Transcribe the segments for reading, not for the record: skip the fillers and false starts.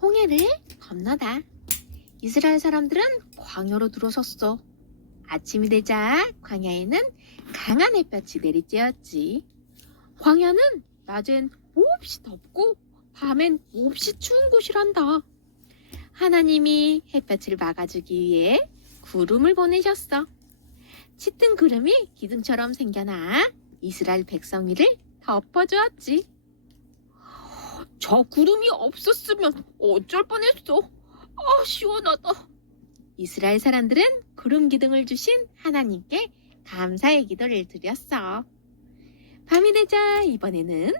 홍해를 건너다. 이스라엘 사람들은 광야로 들어섰어. 아침이 되자 광야에는 강한 햇볕이 내리쬐었지. 광야는 낮엔 몹시 덥고 밤엔 몹시 추운 곳이란다. 하나님이 햇볕을 막아주기 위해 구름을 보내셨어. 짙은 구름이 기둥처럼 생겨나 이스라엘 백성이를 덮어주었지. 저 구름이 없었으면 어쩔 뻔했어. 시원하다. 이스라엘 사람들은 구름 기둥을 주신 하나님께 감사의 기도를 드렸어. 밤이 되자 이번에는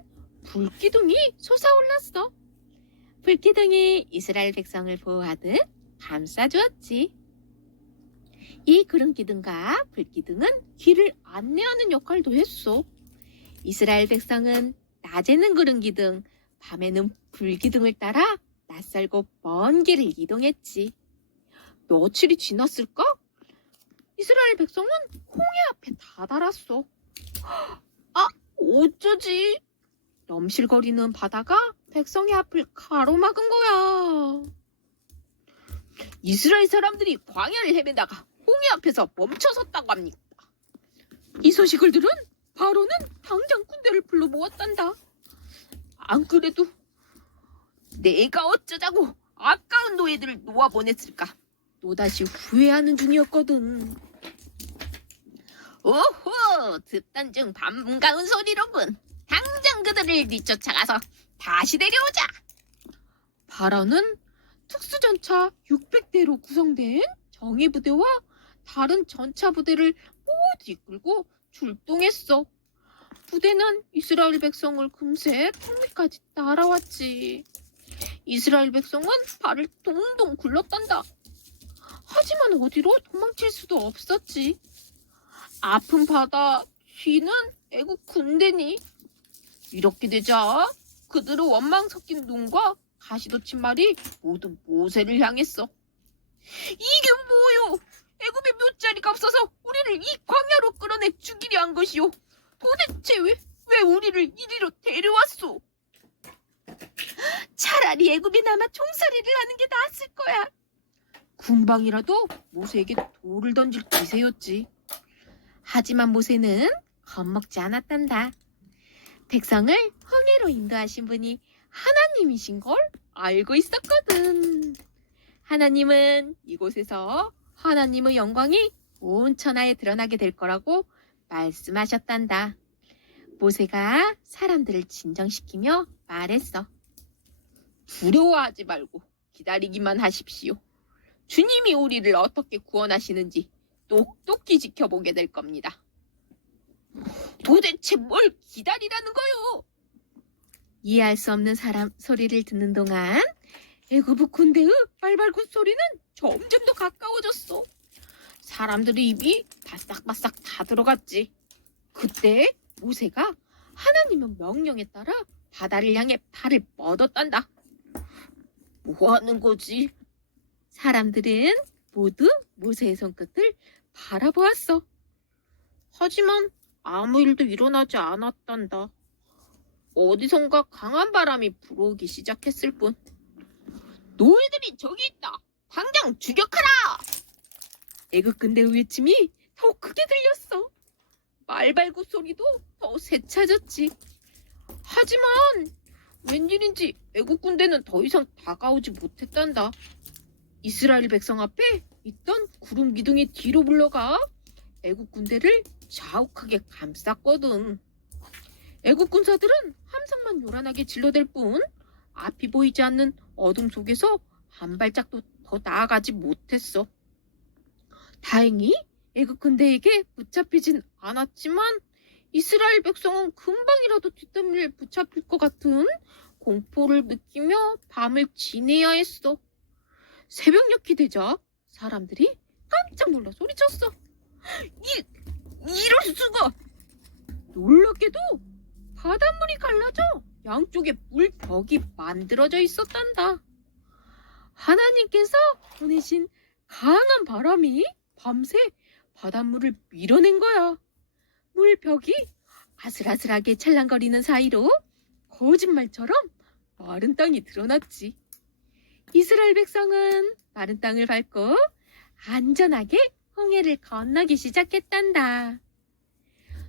불기둥이 솟아올랐어. 불기둥이 이스라엘 백성을 보호하듯 감싸주었지. 이 구름 기둥과 불기둥은 길을 안내하는 역할도 했어. 이스라엘 백성은 낮에는 구름 기둥, 밤에는 불기둥을 따라 낯설고 먼 길을 이동했지. 며칠이 지났을까? 이스라엘 백성은 홍해 앞에 다다랐어. 어쩌지? 넘실거리는 바다가 백성의 앞을 가로막은 거야. 이스라엘 사람들이 광야를 헤매다가 홍해 앞에서 멈춰섰다고 합니다. 이 소식을 들은 바로는 당장 군대를 불러 모았단다. 안 그래도 내가 어쩌자고 아까운 노예들을 놓아보냈을까 또다시 후회하는 중이었거든. 오호, 듣던 중 반가운 소리로군. 당장 그들을 뒤쫓아가서 다시 데려오자. 바라는 특수전차 600대로 구성된 정예부대와 다른 전차 부대를 모두 이끌고 출동했어. 부대는 이스라엘 백성을 금세 풍미까지 따라왔지. 이스라엘 백성은 발을 동동 굴렀단다. 하지만 어디로 도망칠 수도 없었지. 아픈 바다 뒤는 애국 군대니. 이렇게 되자 그들의 원망 섞인 눈과 가시돋친 말이 모두 모세를 향했어. 이게 뭐요? 애굽에 몇 자리가 없어서 우리를 이 광야로 끌어내 죽이려 한 것이요. 도대체 왜 우리를 이리로 데려왔소? 차라리 애굽에 남아 종살이를 하는 게 나았을 거야. 군방이라도 모세에게 돌을 던질 기세였지. 하지만 모세는 겁먹지 않았단다. 백성을 홍해로 인도하신 분이 하나님이신 걸 알고 있었거든. 하나님은 이곳에서 하나님의 영광이 온 천하에 드러나게 될 거라고 말씀하셨단다. 모세가 사람들을 진정시키며 말했어. 두려워하지 말고 기다리기만 하십시오. 주님이 우리를 어떻게 구원하시는지 똑똑히 지켜보게 될 겁니다. 도대체 뭘 기다리라는 거요? 이해할 수 없는 사람 소리를 듣는 동안 애굽 군대의 발발굿 소리는 점점 더 가까워졌어. 사람들의 입이 바싹바싹 다 들어갔지. 그때 모세가 하나님의 명령에 따라 바다를 향해 발을 뻗었단다. 뭐 하는 거지? 사람들은 모두 모세의 손끝을 바라보았어. 하지만 아무 일도 일어나지 않았단다. 어디선가 강한 바람이 불어오기 시작했을 뿐. 너희들이 저기 있다. 당장 추격하라! 애국 군대의 외침이 더 크게 들렸어. 말발굽 소리도 더 세차졌지. 하지만 웬일인지 애국 군대는 더 이상 다가오지 못했단다. 이스라엘 백성 앞에 있던 구름 기둥이 뒤로 물러가 애국 군대를 자욱하게 감쌌거든. 애국 군사들은 함성만 요란하게 질러댈 뿐 앞이 보이지 않는 어둠 속에서 한 발짝도 더 나아가지 못했어. 다행히 애국 군대에게 붙잡히진 않았지만 이스라엘 백성은 금방이라도 뒷덜미를 붙잡힐 것 같은 공포를 느끼며 밤을 지내야 했어. 새벽녘이 되자 사람들이 깜짝 놀라 소리쳤어. 이럴 수가! 놀랍게도 바닷물이 갈라져 양쪽에 물벽이 만들어져 있었단다. 하나님께서 보내신 강한 바람이 밤새 바닷물을 밀어낸 거야. 물벽이 아슬아슬하게 찰랑거리는 사이로 거짓말처럼 마른 땅이 드러났지. 이스라엘 백성은 마른 땅을 밟고 안전하게 홍해를 건너기 시작했단다.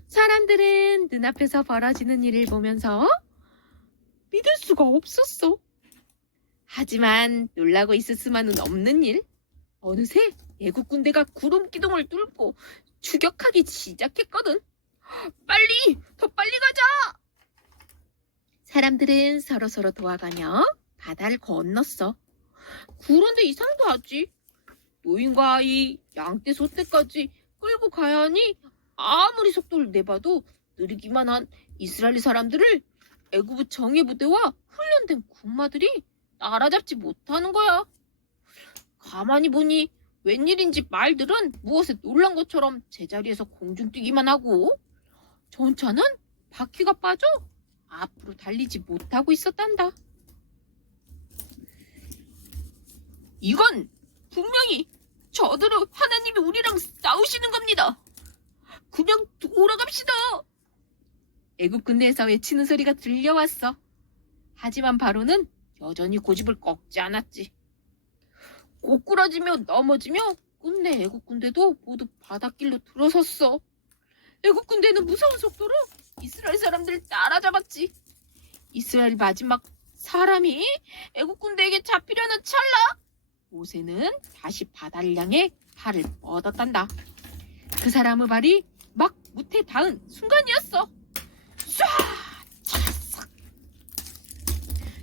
사람들은 눈앞에서 벌어지는 일을 보면서 믿을 수가 없었어. 하지만 놀라고 있을 수만은 없는 일. 어느새 애국 군대가 구름 기둥을 뚫고 추격하기 시작했거든. 빨리! 더 빨리 가자! 사람들은 서로서로 도와가며 바다를 건넜어. 그런데 이상도 하지. 노인과 아이, 양떼, 소떼까지 끌고 가야 하니 아무리 속도를 내봐도 느리기만 한 이스라엘 사람들을 애굽의 정예부대와 훈련된 군마들이 따라잡지 못하는 거야. 가만히 보니 웬일인지 말들은 무엇에 놀란 것처럼 제자리에서 공중뛰기만 하고 전차는 바퀴가 빠져 앞으로 달리지 못하고 있었단다. 이건 분명히 저들은 하나님이 우리랑 싸우시는 겁니다. 그냥 돌아갑시다. 애국 군대에서 외치는 소리가 들려왔어. 하지만 바로는 여전히 고집을 꺾지 않았지. 꼬꾸라지며 넘어지며 끝내 애국 군대도 모두 바닷길로 들어섰어. 애국 군대는 무서운 속도로 이스라엘 사람들을 따라잡았지. 이스라엘 마지막 사람이 애국 군대에게 잡히려는 찰나 모세는 다시 바다를 향해 팔을 뻗었단다. 그 사람의 발이 막 무태 닿은 순간이었어. 쏴! 차삭!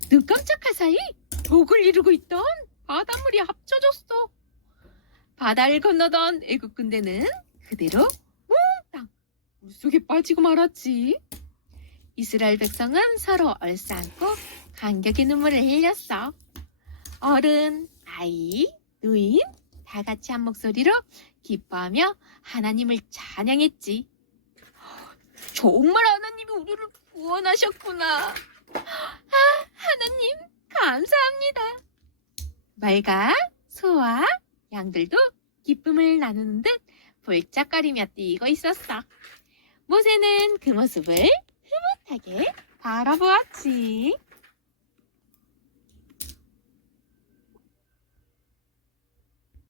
눈 깜짝할 사이 벽을 이루고 있던 바닷물이 합쳐졌어. 바다를 건너던 애국 군대는 그대로 몽땅 물속에 빠지고 말았지. 이스라엘 백성은 서로 얼싸안고 감격의 눈물을 흘렸어. 어른, 아이, 노인 다 같이 한 목소리로 기뻐하며 하나님을 찬양했지. 정말 하나님이 우리를 구원하셨구나. 하나님 감사합니다. 말과 소와 양들도 기쁨을 나누는 듯 볼짝거리며 뛰고 있었어. 모세는 그 모습을 흐뭇하게 바라보았지.